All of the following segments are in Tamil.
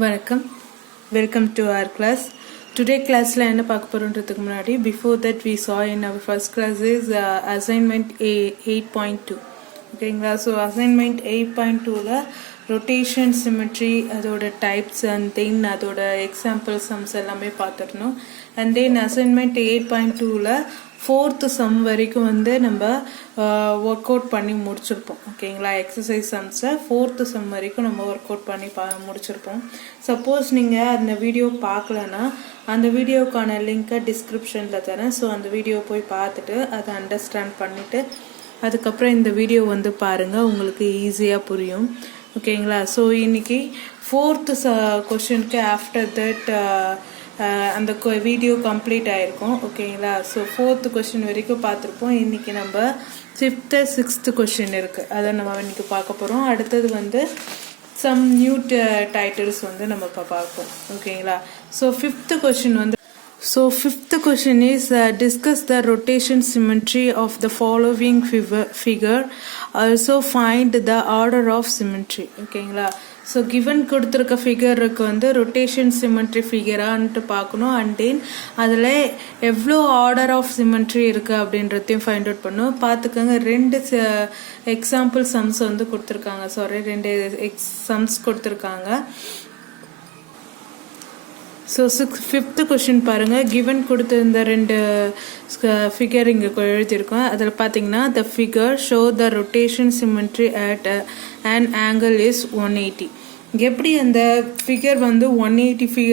வணக்கம், welcome to our class. Today classல என்ன பார்க்க போறோம்ன்றதுக்கு முன்னாடி before that we saw in our first class is assignment 8.2. ஓகேங்களா? ஸோ assignment 8.2ல ரொட்டேஷன் சிமெட்ரி அதோட டைப்ஸ் அண்ட் தென் அதோட எக்ஸாம்பிள் சம்ஸ் எல்லாமே பார்த்துருந்தோம். அண்ட் தென் அசைன்மெண்ட் 8.2ல 4th சம் வரைக்கும் வந்து நம்ம ஒர்க் அவுட் பண்ணி முடிச்சிருப்போம். ஓகேங்களா? எக்ஸசைஸ் சம்ஸில் 4th சம் வரைக்கும் நம்ம ஒர்க் அவுட் பண்ணி முடிச்சிருப்போம். சப்போஸ் நீங்கள் அந்த வீடியோ பார்க்கலன்னா அந்த வீடியோக்கான லிங்க்கை டிஸ்கிரிப்ஷனில் தரேன். ஸோ அந்த வீடியோ போய் பார்த்துட்டு அதை அண்டர்ஸ்டாண்ட் பண்ணிவிட்டு அதுக்கப்புறம் இந்த வீடியோ வந்து பாருங்கள், உங்களுக்கு ஈஸியாக புரியும். ஓகேங்களா? ஸோ இன்னைக்கு 4th கொஷனுக்கு ஆஃப்டர் தட் அந்த வீடியோ கம்ப்ளீட் ஆகிருக்கும். ஓகேங்களா? ஸோ 4th கொஷின் வரைக்கும் பார்த்துருப்போம். இன்றைக்கி நம்ம 5th 6th கொஷின் இருக்குது, அதை நம்ம இன்றைக்கி பார்க்க போகிறோம். அடுத்தது வந்து சம் நியூ டைட்டில்ஸ் வந்து நம்ம இப்போ பார்ப்போம். ஓகேங்களா? ஸோ 5th கொஷின் வந்து fifth question is discuss the rotation symmetry of the following figure. Also find the order of symmetry. ஓகேங்களா? ஸோ கிவன் கொடுத்துருக்க ஃபிகருக்கு வந்து ரொட்டேஷன் சிமெட்ரி ஃபிகரான்ட்டு பார்க்கணும். அண்ட் தென் அதில் எவ்வளோ ஆர்டர் ஆஃப் சிமெட்ரி இருக்குது அப்படின்றதையும் ஃபைண்ட் அவுட் பண்ணணும். பார்த்துக்கோங்க, 2 எக்ஸாம்பிள் சம்ஸ் வந்து கொடுத்துருக்காங்க. 2 சம்ஸ் கொடுத்துருக்காங்க. ஸோ 5th கொஷின் பாருங்கள். கிவன் கொடுத்துருந்த 2 ஃபிகர் இங்கே எழுதியிருக்கோம். அதில் பார்த்தீங்கன்னா the figure show the rotation symmetry at and angle is 180. எப்படி அந்த ஃபிகர் வந்து 180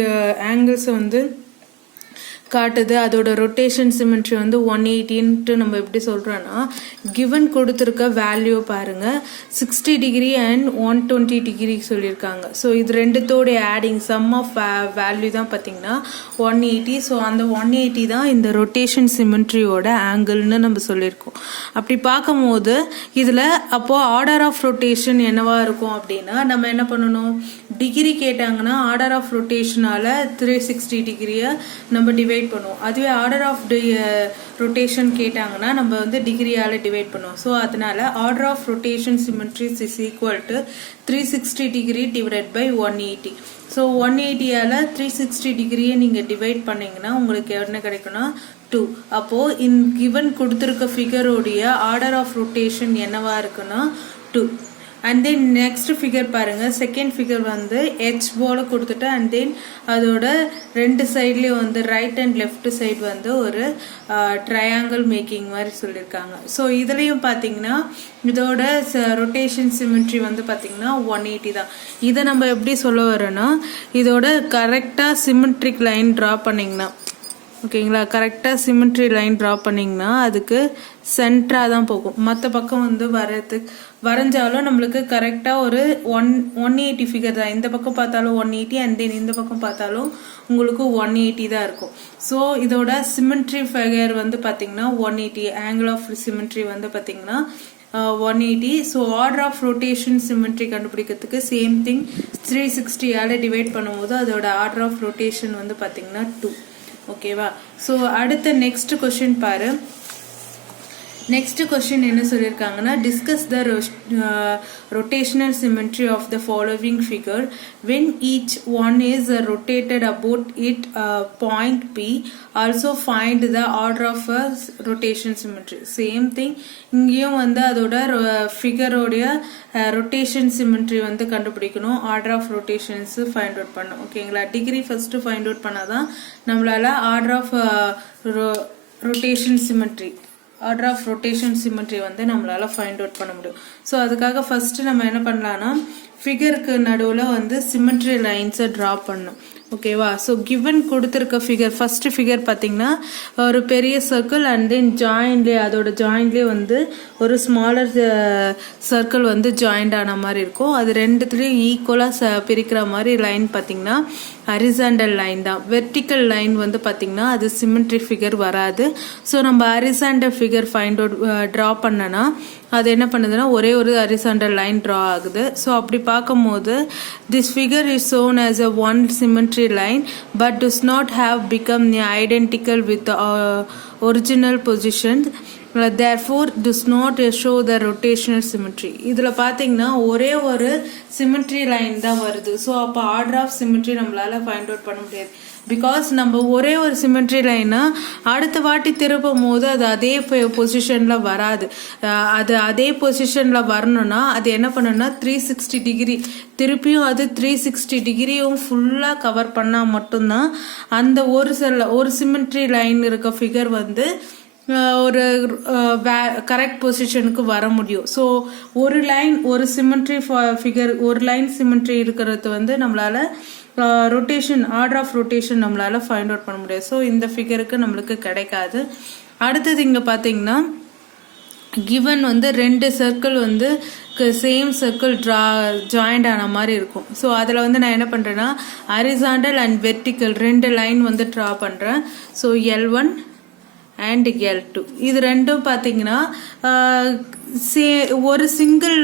ஆங்கிள்ஸை வந்து காட்டுது, அதோட ரொட்டேஷன் சிமெட்ரி வந்து 180ன்ட்டு நம்ம எப்படி சொல்கிறோன்னா, கிவன் கொடுத்துருக்க வேல்யூ பாருங்கள், 60 டிகிரி அண்ட் 120 டிகிரி சொல்லியிருக்காங்க. ஸோ இது ரெண்டுத்தோடைய ஆடிங் சம் ஆஃப் வேல்யூ தான் பார்த்தீங்கன்னா 180. ஸோ அந்த 180 தான் இந்த ரொட்டேஷன் சிமெட்ரியோட ஆங்கிள்னு நம்ம சொல்லியிருக்கோம். அப்படி பார்க்கும்போது இதில் அப்போது ஆர்டர் ஆஃப் ரொட்டேஷன் என்னவா இருக்கும் அப்படின்னா, நம்ம என்ன பண்ணணும், டிகிரி கேட்டாங்கன்னா ஆர்டர் ஆஃப் ரொட்டேஷனால் 360 டிகிரியை நம்ம டிவைட் பண்ணுவோம். அதுவே ஆர்டர் ஆஃப் ரொட்டேஷன் கேட்டாங்கன்னா நம்ம வந்து டிகிரியால் டிவைட் பண்ணுவோம். ஸோ அதனால order of rotation symmetries is equal to 360 degree divide by 180. So 180ஆல் 360 டிகிரியை நீங்கள் டிவைட் பண்ணிங்கன்னா உங்களுக்கு என்ன கிடைக்குன்னா 2. அப்போது கிவன் கொடுத்துருக்க ஃபிகரோடைய ஆர்டர் ஆஃப் ரொட்டேஷன் என்னவா இருக்குன்னா 2. அண்ட் தென் நெக்ஸ்ட் ஃபிகர் பாருங்கள். செகண்ட் ஃபிகர் வந்து ஹெச் போல கொடுத்துட்டு அண்ட் தென் அதோட 2 சைட்லேயும் வந்து ரைட் அண்ட் லெஃப்ட் சைடு வந்து ஒரு ட்ரையாங்கிள் மேக்கிங் மாதிரி சொல்லியிருக்காங்க. ஸோ இதுலேயும் பார்த்தீங்கன்னா இதோட ரொட்டேஷன் சிமெட்ரி வந்து பார்த்தீங்கன்னா 180 தான். இதை நம்ம எப்படி சொல்ல வரோன்னா, இதோட கரெக்டாக சிமெட்ரிக் லைன் ட்ரா பண்ணிங்கன்னா, ஓகேங்களா, கரெக்டாக சிமெட்ரி லைன் ட்ரா பண்ணிங்கன்னா அதுக்கு சென்டராக தான் போகும். மற்ற பக்கம் வந்து வரைஞ்சாலும் நம்மளுக்கு கரெக்டாக ஒரு 180 ஃபிகர் தான். இந்த பக்கம் பார்த்தாலும் 180 அண்ட் தென் இந்த பக்கம் பார்த்தாலும் உங்களுக்கு 180 தான் இருக்கும். ஸோ இதோட சிமெட்ரி ஃபிகர் வந்து பார்த்தீங்கன்னா 180, ஆங்கிள் ஆஃப் சிமெட்ரி வந்து பார்த்தீங்கன்னா 180. So order of rotation symmetry கண்டுபிடிக்கிறதுக்கு சேம் திங் 360ஆல் டிவைட் பண்ணும்போது அதோட ஆர்டர் ஆஃப் ரொட்டேஷன் வந்து பார்த்தீங்கன்னா 2. ஓகேவா? ஸோ அடுத்த நெக்ஸ்ட் கொஷின் பாரு. நெக்ஸ்ட் கொஸ்டின் என்ன சொல்லியிருக்காங்கன்னா, discuss the rotational symmetry of the following figure when each one is rotated about it point P. Also find the order of rotation symmetry. Same thing இங்கேயும் வந்து அதோட ஃபிகரோடைய ரொட்டேஷன் சிமெட்ரி வந்து கண்டுபிடிக்கணும். Order of rotations find out பண்ணணும். ஓகேங்களா? டிகிரி ஃபர்ஸ்ட் ஃபைண்ட் அவுட் பண்ணாதான் நம்மளால ஆர்டர் ஆஃப் ரொட்டேஷன் சிமெட்ரி வந்து நம்மளால ஃபைண்ட் அவுட் பண்ண முடியும். ஸோ அதுக்காக ஃபர்ஸ்ட் நம்ம என்ன பண்ணலாம்னா, ஃபிகருக்கு நடுவில் வந்து சிமெட்ரி லைன்ஸை ட்ரா பண்ணணும். ஓகேவா? ஸோ கிவன் கொடுத்துருக்க ஃபிகர் ஃபர்ஸ்ட் ஃபிகர் பார்த்தீங்கன்னா ஒரு பெரிய சர்க்கிள் அண்ட் தென் ஜாயின்லேயே அதோட ஜாயின்லேயே வந்து ஒரு ஸ்மாலர் சர்க்கிள் வந்து ஜாயிண்ட் ஆன மாதிரி இருக்கும். அது ரெண்டுத்துலேயும் ஈக்குவலாக பிரிக்கிற மாதிரி லைன் பார்த்தீங்கன்னா ஹரிசாண்டல் லைன் தான். வெர்டிக்கல் லைன் வந்து பார்த்தீங்கன்னா அது சிமெட்ரி ஃபிகர் வராது. ஸோ நம்ம horizontal figure find out draw பண்ணனா அது என்ன பண்ணுதுன்னா ஒரே ஒரு ஹரிசாண்டல் லைன் ட்ரா ஆகுது. ஸோ அப்படி பார்க்கும்போது this figure is shown as a one symmetry line but does not have become identical with the original position. therefore does not show the rotational symmetry. இதில் பார்த்தீங்கன்னா ஒரே ஒரு சிமெட்ரி லைன் தான் வருது. ஸோ அப்போ ஆர்டர் ஆஃப் சிமெட்ரி நம்மளால ஃபைண்ட் அவுட் பண்ண முடியாது. பிகாஸ் நம்ம ஒரே ஒரு சிமெட்ரி லைனை அடுத்த வாட்டி திருப்பும் போது அது அதே பொசிஷனில் வராது. அது அதே பொசிஷனில் வரணும்னா அது என்ன பண்ணணும்னா 360 டிகிரி திருப்பியும் அது 360 டிகிரியும் ஃபுல்லாக கவர் பண்ணால் மட்டும்தான் அந்த ஒரு சிமெட்ரி லைன் இருக்க ஃபிகர் வந்து ஒரு கரெக்ட் பொசிஷனுக்கு வர முடியும். ஸோ ஒரு லைன் ஒரு சிமெட்ரி ஃபிகர் ஒரு லைன் சிமெட்ரி இருக்கிறது வந்து நம்மளால ரொட்டேஷன் ஆர்டர் ஆஃப் ரொட்டேஷன் நம்மளால ஃபைண்ட் அவுட் பண்ண முடியாது. ஸோ இந்த ஃபிகருக்கு நம்மளுக்கு கிடைக்காது. அடுத்தது இங்கே பார்த்தீங்கன்னா கிவன் வந்து 2 சர்க்கிள் வந்து சேம் சர்க்கிள் ஜாயிண்ட் ஆன மாதிரி இருக்கும். ஸோ அதில் வந்து நான் என்ன பண்ணுறேன்னா ஹரிசாண்டல் அண்ட் வெர்டிக்கல் 2 லைன் வந்து ட்ரா பண்ணுறேன். ஸோ L1 அண்ட் L2 இது ரெண்டும் பார்த்தீங்கன்னா ஒரு சிங்கிள்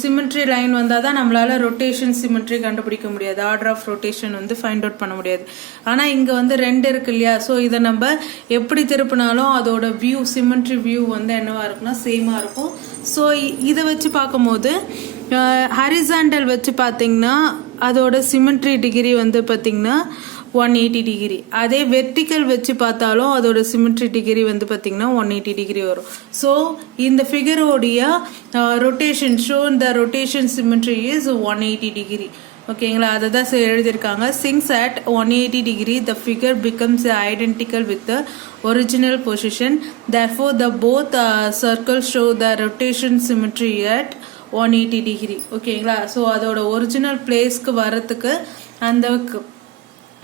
சிமெட்ரி லைன் வந்தால் தான் நம்மளால ரொட்டேஷன் சிமெட்ரி கண்டுபிடிக்க முடியாது. ஆர்டர் ஆஃப் ரொட்டேஷன் வந்து ஃபைண்ட் அவுட் பண்ண முடியாது. ஆனால் இங்கே வந்து 2 இருக்கு இல்லையா? ஸோ இதை நம்ம எப்படி திருப்பினாலும் அதோட வியூ சிமெட்ரி வியூ வந்து என்னவா இருக்குன்னா சேமாக இருக்கும். ஸோ இதை வச்சு பார்க்கும்போது ஹரிசாண்டல் வச்சு பார்த்தீங்கன்னா அதோட சிமெட்ரி டிகிரி வந்து பார்த்தீங்கன்னா 180 டிகிரி. அதே வெர்டிக்கல் வச்சு பார்த்தாலும் அதோட சிமெட்ரி டிகிரி வந்து பார்த்தீங்கன்னா 180 டிகிரி வரும். ஸோ இந்த ஃபிகரோடைய ரொட்டேஷன் ஷோ இந்த ரொட்டேஷன் சிமெட்ரி இஸ் 180 டிகிரி. ஓகேங்களா? அதை தான் எழுதியிருக்காங்க. Since at 180 degree the figure becomes identical with the original position. Therefore the both circle show the rotation symmetry at 180 degree. ஓகேங்களா? ஸோ அதோட ஒரிஜினல் பிளேஸ்க்கு வரத்துக்கு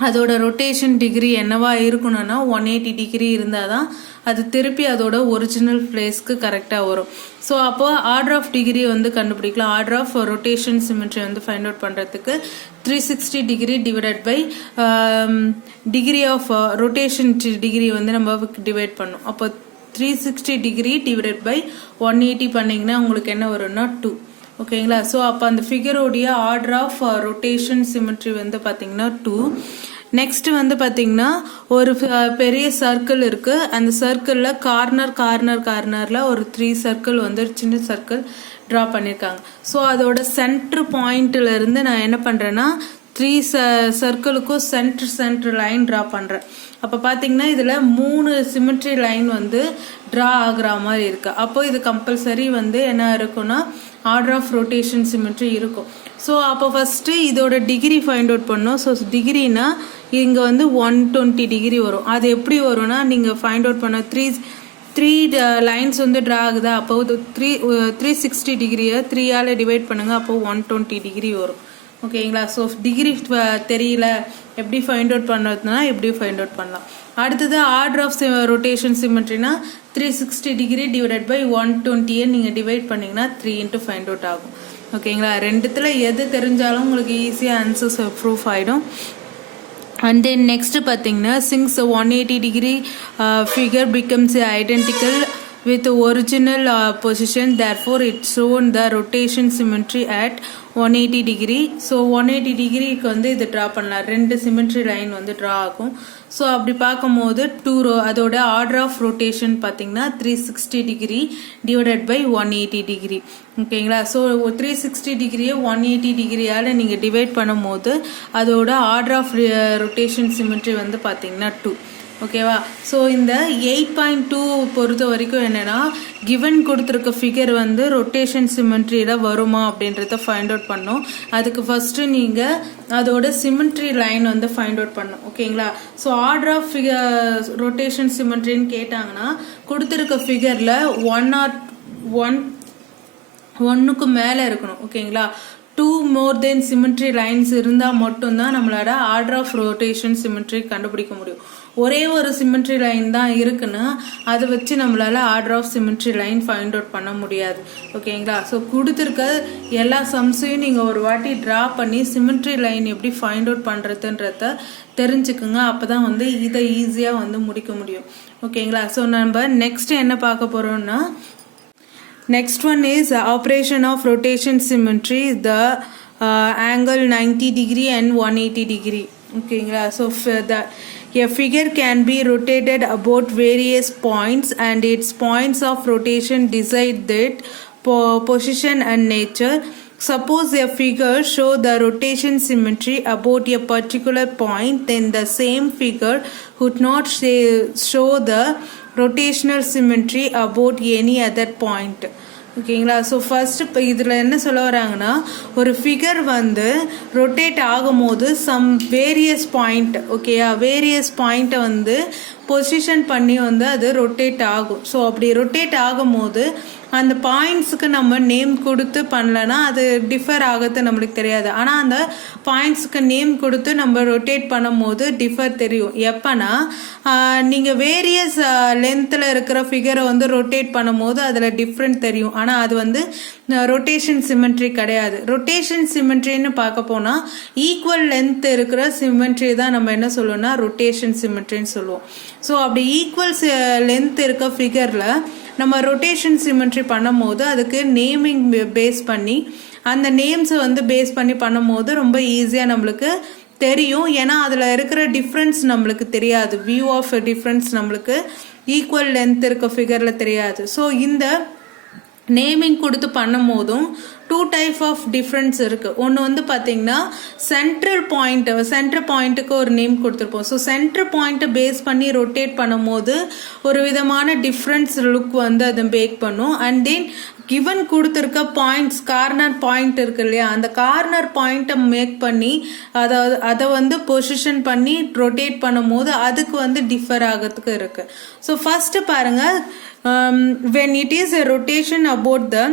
அதோட ரொட்டேஷன் டிகிரி என்னவா இருக்கணும்னா 180 டிகிரி இருந்தால் தான் அது திருப்பி அதோட ஒரிஜினல் பிளேஸ்க்கு கரெக்டாக வரும். ஸோ அப்போ ஆர்டர் ஆஃப் டிகிரி வந்து கண்டுபிடிக்கலாம். ஆர்டர் ஆஃப் ரொட்டேஷன் சிமெட்ரி வந்து ஃபைண்ட் அவுட் பண்ணுறதுக்கு 360 degree divided by degree of rotation degree வந்து நம்ம டிவைட் பண்ணோம். அப்போ 360 டிகிரி டிவைடட் பை 180 பண்ணிங்கன்னா உங்களுக்கு என்ன வரும்னா 2. ஓகேங்களா? ஸோ அப்போ அந்த ஃபிகரோடைய ஆர்டர் ஆஃப் ரொட்டேஷன் சிமெட்ரி வந்து பார்த்தீங்கன்னா 2. நெக்ஸ்ட் வந்து பார்த்தீங்கன்னா ஒரு பெரிய சர்க்கிள் இருக்கு. அந்த சர்க்கிளில் கார்னரில் ஒரு 3 சர்க்கிள் வந்து சின்ன சர்க்கிள் ட்ரா பண்ணியிருக்காங்க. ஸோ அதோட சென்டர் பாயிண்ட்ல இருந்து நான் என்ன பண்ணுறேன்னா 3 சர்க்கிளுக்கும் சென்டர் லைன் ட்ரா பண்ணுறேன். அப்போ பார்த்தீங்கன்னா இதில் 3 சிமெட்ரி லைன் வந்து ட்ரா ஆகுற மாதிரி இருக்கு. அப்போ இது கம்பல்சரி வந்து என்ன இருக்குன்னா ஆர்டர் ஆஃப் ரொட்டேஷன் சிமெட்ரி இருக்கும். ஸோ அப்போ ஃபஸ்ட்டு இதோட டிகிரி ஃபைண்ட் அவுட் பண்ணோம். ஸோ டிகிரினா இங்கே வந்து 120 டிகிரி வரும். அது எப்படி வரும்னா நீங்கள் ஃபைண்ட் அவுட் பண்ண 3 லைன்ஸ் வந்து ட்ரா ஆகுதா? அப்போ 360 டிகிரியை 3ஆல் டிவைட் பண்ணுங்க. அப்போ 120 டிகிரி வரும். ஓகேங்களா? ஸோ டிகிரி தெரியல எப்படி ஃபைண்ட் அவுட் பண்ணுறதுனா எப்படி ஃபைண்ட் அவுட் பண்ணலாம். அடுத்தது ஆர்டர் ஆஃப் ரொட்டேஷன் சிமெட்ரினா 360 டிகிரி டிவைடட் பை 120 நீங்கள் டிவைட் பண்ணிங்கன்னா 3 இன்ட்டு ஃபைண்ட் அவுட் ஆகும். ஓகேங்களா? ரெண்டுத்தில் எது தெரிஞ்சாலும் உங்களுக்கு ஈஸியாக ஆன்சர்ஸ் ப்ரூஃப் ஆகிடும். அண்ட் தென் நெக்ஸ்ட் பார்த்தீங்கன்னா Singh 180 degree figure becomes identical with original position, therefore it's shown the rotation symmetry at 180 degree. So 180 டிகிரிக்கு வந்து இது ட்ரா பண்ணலாம். 2 சிமெட்ரி லைன் வந்து ட்ரா ஆகும். ஸோ அப்படி பார்க்கும்போது 2 அதோட ஆர்டர் ஆஃப் ரொட்டேஷன் பார்த்தீங்கன்னா 360 டிகிரி டிவைடட் பை 180 டிகிரி. ஓகேங்களா? ஸோ 360 டிகிரியை 180 டிகிரியால் நீங்கள் டிவைட் பண்ணும்போது அதோட ஆர்டர் ஆஃப் ரொட்டேஷன் சிமெட்ரி வந்து பார்த்தீங்கன்னா 2. ஓகேவா? ஸோ இந்த 8.2 பொறுத்த வரைக்கும் என்னென்னா கிவன் கொடுத்துருக்க ஃபிகர் வந்து ரொட்டேஷன் சிமெட்ரியில் வருமா அப்படின்றத ஃபைண்ட் அவுட் பண்ணோம். அதுக்கு ஃபஸ்ட்டு நீங்கள் அதோட சிமெட்ரி லைன் வந்து ஃபைண்ட் அவுட் பண்ணணும். ஓகேங்களா? ஸோ ஆர்டர் ஆஃப் ரொட்டேஷன் சிமெட்ரின்னு கேட்டாங்கன்னா கொடுத்துருக்க ஃபிகரில் 1க்கு மேலே இருக்கணும். ஓகேங்களா? 2 more than சிமெட்ரி லைன்ஸ் இருந்தால் மட்டும்தான் நம்மளோட ஆர்டர் ஆஃப் ரொட்டேஷன் சிமெட்ரி கண்டுபிடிக்க முடியும். ஒரே ஒரு சிமெட்ரி லைன் தான் இருக்குன்னா அதை வச்சு நம்மளால order of symmetry line find out பண்ண முடியாது. ஓகேங்களா? ஸோ கொடுத்துருக்க எல்லா சம்ஸையும் நீங்கள் ஒரு வாட்டி ட்ரா பண்ணி சிமெட்ரி லைன் எப்படி ஃபைண்ட் அவுட் பண்ணுறதுன்றத தெரிஞ்சுக்குங்க. அப்போ தான் வந்து இதை ஈஸியாக வந்து முடிக்க முடியும். ஓகேங்களா? ஸோ நம்ம நெக்ஸ்ட் என்ன பார்க்க போகிறோம்னா next one is operation of rotation symmetry, the angle 90 degree and 180 degree. ஓகேங்களா? So A figure can be rotated about various points and its points of rotation decide that position and nature. Suppose a figure show the rotation symmetry about a particular point, then the same figure would not show the rotational symmetry about any other point. ஓகேங்களா. ஸோ ஃபர்ஸ்ட் இப்போ இதில் என்ன சொல்ல வராங்கன்னா, ஒரு ஃபிகர் வந்து ரொட்டேட் ஆகும்போது சம் வேரியஸ் பாயிண்ட், ஓகேயா, வேரியஸ் பாயிண்ட்டை வந்து பொசிஷன் பண்ணி வந்து அது ரொட்டேட் ஆகும். ஸோ அப்படி ரொட்டேட் ஆகும்போது அந்த பாயிண்ட்ஸுக்கு நம்ம நேம் கொடுத்து பண்ணலன்னா அது டிஃபர் ஆகிறது நம்மளுக்கு தெரியாது. ஆனால் அந்த பாயிண்ட்ஸுக்கு நேம் கொடுத்து நம்ம ரொட்டேட் பண்ணும் போது டிஃபர் தெரியும். எப்போனா நீங்கள் வேரியஸ் லென்த்தில் இருக்கிற ஃபிகரை வந்து ரொட்டேட் பண்ணும் போது அதில் டிஃப்ரெண்ட் தெரியும். ஆனால் அது வந்து ரொட்டேஷன் சிமெட்ரி கிடையாது. ரொட்டேஷன் சிமெட்ரின்னு பார்க்க போனால் ஈக்குவல் லென்த் இருக்கிற சிமெட்ரி தான் நம்ம என்ன சொல்லுவோம்னா ரொட்டேஷன் சிமெட்ரின்னு சொல்லுவோம். ஸோ அப்படி ஈக்குவல் லென்த் இருக்க ஃபிகரில் நம்ம ரொட்டேஷன் சிமெட்ரி பண்ணும் போது அதுக்கு நேமிங் பேஸ் பண்ணி அந்த நேம்ஸை வந்து பேஸ் பண்ணி பண்ணும் போது ரொம்ப ஈஸியாக நம்மளுக்கு தெரியும். ஏன்னா அதில் இருக்கிற டிஃப்ரென்ஸ் நம்மளுக்கு தெரியாது. வியூ ஆஃப் டிஃப்ரென்ஸ் நம்மளுக்கு ஈக்குவல் லென்த் இருக்க ஃபிகரில் தெரியாது. ஸோ இந்த நேமிங் கொடுத்து பண்ணும் போதும் டூ டைப் ஆஃப் டிஃப்ரென்ஸ் இருக்குது. ஒன்று வந்து பார்த்தீங்கன்னா சென்ட்ரல் பாயிண்ட்டுக்கு ஒரு நேம் கொடுத்துருப்போம். ஸோ சென்ட்ரல் பாயிண்ட்டை பேஸ் பண்ணி ரொட்டேட் பண்ணும் போது ஒரு விதமான டிஃப்ரென்ஸ் லுக் வந்து அதை மேக் பண்ணும். அண்ட் தென் கிவன் கொடுத்துருக்க பாயிண்ட்ஸ், கார்னர் பாயிண்ட் இருக்கு இல்லையா, அந்த கார்னர் பாயிண்ட்டை மேக் பண்ணி அதை வந்து பொசிஷன் பண்ணி ரொட்டேட் பண்ணும் போது அதுக்கு வந்து டிஃபர் ஆகிறதுக்கு இருக்கு. ஸோ ஃபர்ஸ்ட் பாருங்க, when it is a rotation about the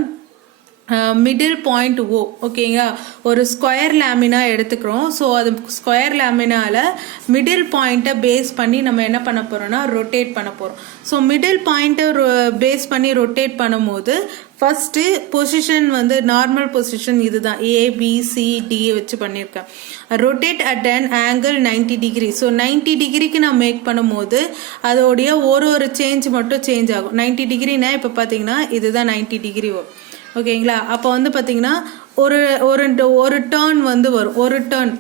middle point oh, ஓகேங்களா, ஒரு ஸ்கொயர் லேமினா எடுத்துக்கிறோம். ஸோ அது ஸ்கொயர் லேமினால மிடில் பாயிண்ட்டை பேஸ் பண்ணி நம்ம என்ன பண்ண போகிறோம்னா ரொட்டேட் பண்ண போகிறோம். ஸோ மிடில் பாயிண்ட்டை பேஸ் பண்ணி ரொட்டேட் பண்ணும்போது ஃபஸ்ட்டு பொசிஷன் வந்து நார்மல் பொசிஷன் இதுதான், ABCD வச்சு பண்ணியிருக்கேன். Rotate at an angle 90 degree. So 90 டிகிரிக்கு நான் மேக் பண்ணும்போது அதோடைய ஒரு சேஞ்ச் மட்டும் சேஞ்ச் ஆகும். 90 டிகிரினா இப்போ பார்த்தீங்கன்னா இதுதான் 90 டிகிரி வரும், ஓகேங்களா. அப்போ வந்து பார்த்தீங்கன்னா ஒரு டேர்ன் வந்து வரும், ஒரு டேர்ன்,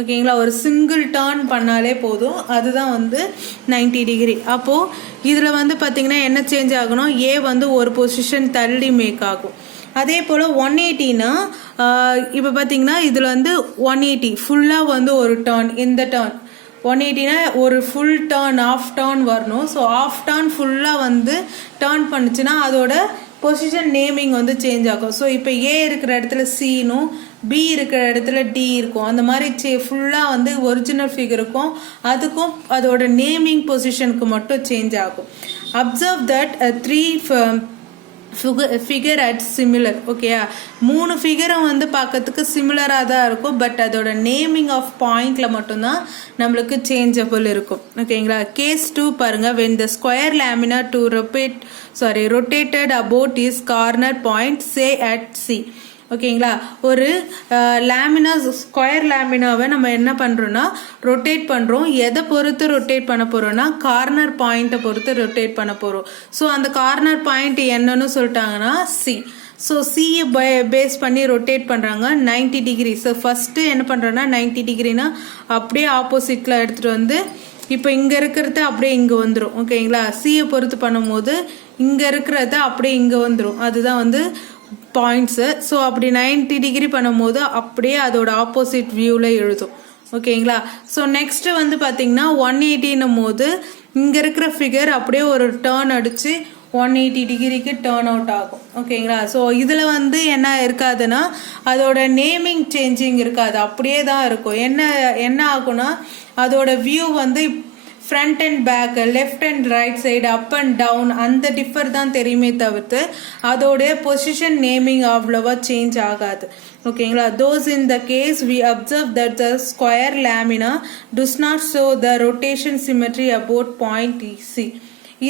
ஓகேங்களா, ஒரு சிங்கிள் டேர்ன் பண்ணாலே போதும், அதுதான் வந்து 90 டிகிரி. அப்போது இதில் வந்து பார்த்தீங்கன்னா என்ன சேஞ்ச் ஆகணும், ஏ வந்து ஒரு பொசிஷன் தள்ளி மேக் ஆகும். அதே போல் 180னா இப்போ பார்த்தீங்கன்னா இதில் வந்து 180 ஃபுல்லாக வந்து ஒரு டேர்ன், இந்த டேர்ன் 180னா ஒரு ஃபுல் டேர்ன், ஆஃப் டேர்ன் வரணும். ஸோ ஆஃப் டேர்ன் ஃபுல்லாக வந்து டேர்ன் பண்ணுச்சுன்னா அதோட பொசிஷன் நேமிங் வந்து சேஞ்ச் ஆகும். ஸோ இப்போ ஏ இருக்கிற இடத்துல சினும் பி இருக்கிற இடத்துல டி இருக்கும். அந்த மாதிரி ஃபுல்லாக வந்து ஒரிஜினல் ஃபிகருக்கும் அதுக்கும் அதோட நேமிங் பொசிஷனுக்கு மட்டும் சேஞ்ச் ஆகும். Observe that 3 figure at similar, ஓகேயா, 3 ஃபிகரும் வந்து பார்க்கறதுக்கு சிமிலராக தான் இருக்கும். பட் அதோட நேமிங் ஆஃப் பாயிண்ட்ல மட்டும்தான் நம்மளுக்கு சேஞ்சபிள் இருக்கும், ஓகேங்களா. கேஸ் 2 பாருங்க, when the square lamina to rotated about its corner point, say at C, ஓகேங்களா. ஒரு லேமினா, ஸ்கொயர் லேமினாவை நம்ம என்ன பண்ணுறோன்னா ரொட்டேட் பண்ணுறோம். எதை பொறுத்து ரொட்டேட் பண்ண போகிறோம்னா கார்னர் பாயிண்ட்டை பொறுத்து ரொட்டேட் பண்ண போகிறோம். ஸோ அந்த கார்னர் பாயிண்ட் என்னன்னு சொல்லிட்டாங்கன்னா சி. ஸோ சியை பேஸ் பண்ணி ரொட்டேட் பண்ணுறாங்க 90 டிகிரி. ஸோ ஃபஸ்ட்டு என்ன பண்ணுறோன்னா 90 டிகிரினா அப்படியே ஆப்போசிட்டில் எடுத்துகிட்டு வந்து இப்போ இங்கே இருக்கிறது அப்படியே இங்கே வந்துடும், ஓகேங்களா. சியை பொறுத்து பண்ணும்போது இங்கே இருக்கிறத அப்படியே இங்கே வந்துடும், அதுதான் வந்து பாயிண்ட்ஸு. ஸோ அப்படி 90 டிகிரி பண்ணும்போது அப்படியே அதோட ஆப்போசிட் வியூவில் எழுதும், ஓகேங்களா. ஸோ நெக்ஸ்ட்டு வந்து பார்த்தீங்கன்னா 180ன்னும் போது இங்கே இருக்கிற ஃபிகர் அப்படியே ஒரு டேர்ன் அடித்து 180 டிகிரிக்கு டேர்ன் அவுட் ஆகும், ஓகேங்களா. ஸோ இதில் வந்து என்ன இருக்காதுன்னா அதோட நேமிங் சேஞ்சிங் இருக்காது, அப்படியே தான் இருக்கும். என்ன ஆகும்னா அதோட வியூ வந்து front and back, left and right side, up and down, அந்த டிஃபர் தான் தெரியுமே தவிர்த்து அதோடைய பொசிஷன் நேமிங் அவ்வளோவா சேஞ்ச் ஆகாது, ஓகேங்களா. Those in the case we observe that the square lamina does not show the rotation symmetry about point C.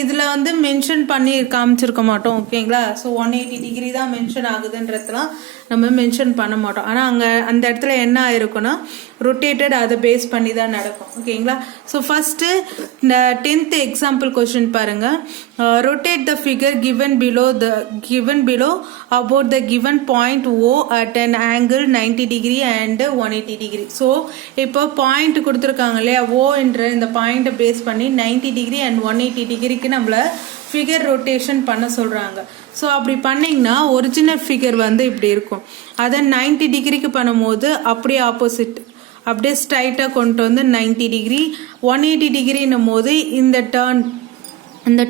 இதில் வந்து மென்ஷன் பண்ணி காமிச்சிருக்க மாட்டோம், ஓகேங்களா. ஸோ 180 டிகிரி தான் மென்ஷன் ஆகுதுன்றதுலாம் நம்ம மென்ஷன் பண்ண மாட்டோம். ஆனால் அங்கே அந்த இடத்துல என்ன ஆயிருக்கும்னா ரொட்டேட்டட் அதை பேஸ் பண்ணி தான் நடக்கும். ஓகேங்களா? ஸோ ஃபஸ்ட்டு இந்த 10th எக்ஸாம்பிள் கொஸ்டின் பாருங்கள். Rotate the figure given below about the given point O at an angle 90 degree and 180 degree. So இப்போ பாயிண்ட் கொடுத்துருக்காங்க இல்லையா, O என்ற இந்த பாயிண்ட்டை பேஸ் பண்ணி 90 டிகிரி அண்ட் 180 டிகிரிக்கு நம்மளை ஃபிகர் ரொட்டேஷன் பண்ண சொல்கிறாங்க. ஸோ அப்படி பண்ணிங்கன்னா ஒரிஜினல் ஃபிகர் வந்து இப்படி இருக்கும். அதை 90 டிகிரிக்கு பண்ணும்போது அப்படியே ஆப்போசிட் அப்படியே ஸ்ட்ரைட்டாக கொண்டு வந்து 90 டிகிரி 180 டிகிரின்னும் போது இந்த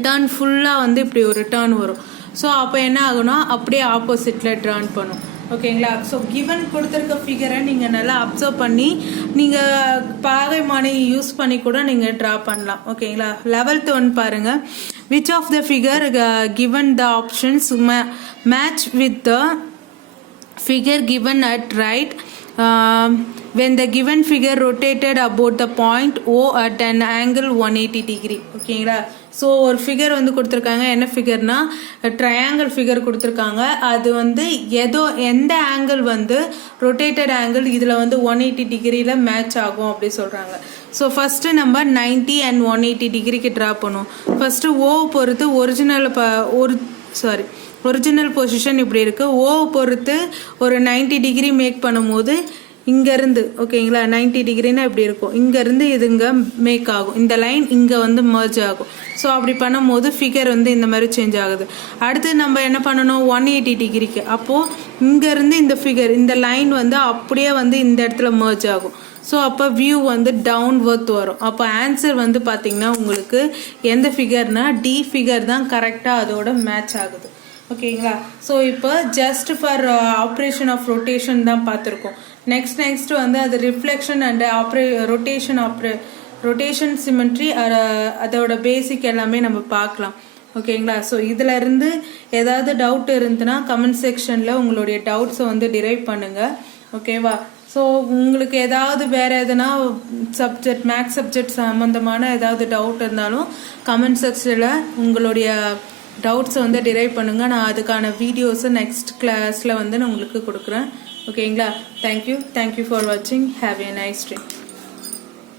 டேர்ன் ஃபுல்லாக வந்து இப்படி ஒரு டேர்ன் வரும். ஸோ அப்போ என்ன ஆகுனா அப்படியே ஆப்போசிட்டில் டேர்ன் பண்ணும். ஓகேங்களா? ஸோ கிவன் கொடுத்துருக்க ஃபிகரை நீங்கள் நல்லா அப்சர்வ் பண்ணி நீங்கள் பாகைமானி யூஸ் பண்ணி கூட நீங்கள் ட்ரா பண்ணலாம். ஓகேங்களா? 11th ஒன் பாருங்கள். Which of the figure given the options match with the figure given at right when the given figure rotated about the point O at an angle 180 degree. ஓகேங்களா? ஸோ ஒரு ஃபிகர் வந்து கொடுத்துருக்காங்க. என்ன ஃபிகர்னா ட்ரையாங்கிள் ஃபிகர் கொடுத்துருக்காங்க. அது வந்து எந்த ஆங்கிள் வந்து ரொட்டேட்டட் ஆங்கிள் இதில் வந்து 180 டிகிரியில் மேட்ச் ஆகும் அப்படி சொல்கிறாங்க. ஸோ ஃபஸ்ட்டு நம்ம 90 அண்ட் 180 டிகிரிக்கு ட்ரா பண்ணுவோம். ஃபஸ்ட்டு ஓ பொறுத்து ஒரிஜினல் பொசிஷன் இப்படி இருக்குது. ஓ பொறுத்து ஒரு 90 டிகிரி மேக் பண்ணும்போது இங்கேருந்து ஓகேங்களா 90 டிகிரினா இப்படி இருக்கும். இங்கேருந்து இது இங்கே மேக் ஆகும். இந்த லைன் இங்கே வந்து மர்ஜ் ஆகும். ஸோ அப்படி பண்ணும்போது ஃபிகர் வந்து இந்த மாதிரி சேஞ்ச் ஆகுது. அடுத்து நம்ம என்ன பண்ணணும் 180 டிகிரிக்கு. அப்போது இங்கேருந்து இந்த ஃபிகர் இந்த லைன் வந்து அப்படியே வந்து இந்த இடத்துல மர்ஜ் ஆகும். ஸோ அப்போ வியூ வந்து டவுன்வர்த் வரும். அப்போ ஆன்சர் வந்து பார்த்திங்கன்னா உங்களுக்கு எந்த ஃபிகர்னா டி ஃபிகர் தான் கரெக்டாக அதோட மேட்ச் ஆகுது. ஓகேங்களா? ஸோ இப்போ just for operation of rotation தான் பார்த்துருக்கோம். நெக்ஸ்ட் வந்து அது ரிஃப்ளெக்ஷன் அண்ட் ரொட்டேஷன் சிமெட்ரி அதோட பேசிக் எல்லாமே நம்ம பார்க்கலாம். ஓகேங்களா? ஸோ இதில் இருந்து ஏதாவது டவுட் இருந்துன்னா கமெண்ட் செக்ஷனில் உங்களுடைய டவுட்ஸை வந்து டிரைவ் பண்ணுங்கள். ஓகேவா? ஸோ உங்களுக்கு ஏதாவது வேறு எதுனா மேக்ஸ் சப்ஜெக்ட் சம்மந்தமான ஏதாவது டவுட் இருந்தாலும் கமெண்ட் செக்ஷனில் உங்களுடைய டவுட்ஸை வந்து டிரைவ் பண்ணுங்கள். நான் அதுக்கான வீடியோஸை நெக்ஸ்ட் கிளாஸில் வந்து நான் உங்களுக்கு கொடுக்குறேன். ஓகேங்களா? தேங்க்யூ ஃபார் வாட்சிங். Have a nice day.